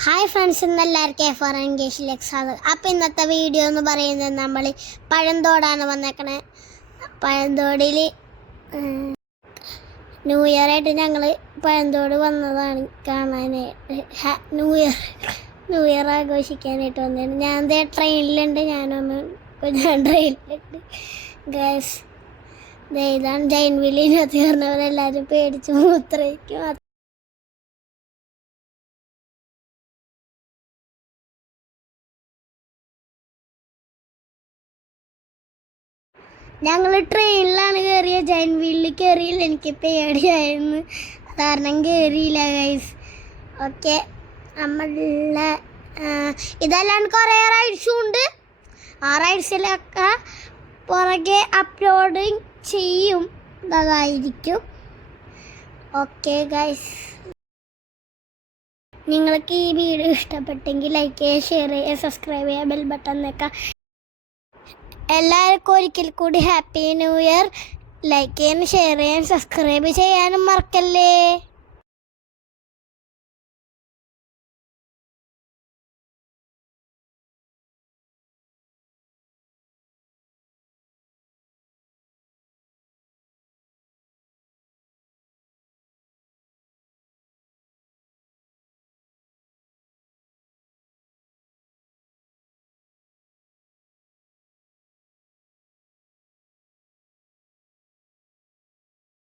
Hi friends, ഇന്ന് എല്ലാവർക്കും A4 ഇംഗ്ലീഷിലേക്ക് സ്വാഗതം. അപ്പോൾ ഇന്നത്തെ വീഡിയോ എന്ന് പറയുന്നത് നമ്മൾ പഴന്തോടാണ് വന്നേക്കണേ. പഴന്തോടിൽ ന്യൂ ഇയർ ആയിട്ട് ഞങ്ങൾ പഴന്തോട് വന്നതാണ് കാണാനായിട്ട്. ന്യൂ ഇയർ ആഘോഷിക്കാനായിട്ട് വന്നതാണ്. ഞാൻ ട്രെയിനിലുണ്ട്, ഞാൻ ട്രെയിനിലുണ്ട് ഗൈസ്. ഇതാണ് ജൈൻ വില്ലിനകത്ത് പറഞ്ഞവരെല്ലാവരും പേടിച്ച് മൂത്രയ്ക്കും. ഞങ്ങൾ ട്രെയിനിലാണ് കയറിയത്, ജൈൻ വീലിൽ കയറിയില്ല. എനിക്ക് പേടിയായിരുന്നു, കാരണം കയറിയില്ല ഗൈസ്. ഓക്കെ, നമ്മളുടെ ഇതല്ലാണ്ട് കുറേ റൈഡ്സും ഉണ്ട്. ആ റൈഡ്സിലൊക്കെ പുറകെ അപ്ലോഡ് ചെയ്യും, അതായിരിക്കും. ഓക്കെ ഗൈസ്, നിങ്ങൾക്ക് ഈ വീഡിയോ ഇഷ്ടപ്പെട്ടെങ്കിൽ ലൈക്ക് ചെയ്യുക, ഷെയർ ചെയ്യുക, സബ്സ്ക്രൈബ് ചെയ്യുക, ബെൽ ബട്ടൺ നിൽക്കുക. എല്ലാവർക്കും ഒരിക്കൽ കൂടി ഹാപ്പി ന്യൂ ഇയർ. ലൈക്ക് ചെയ്യാനും ഷെയർ ചെയ്യാനും സബ്സ്ക്രൈബ് ചെയ്യാനും മറക്കല്ലേ.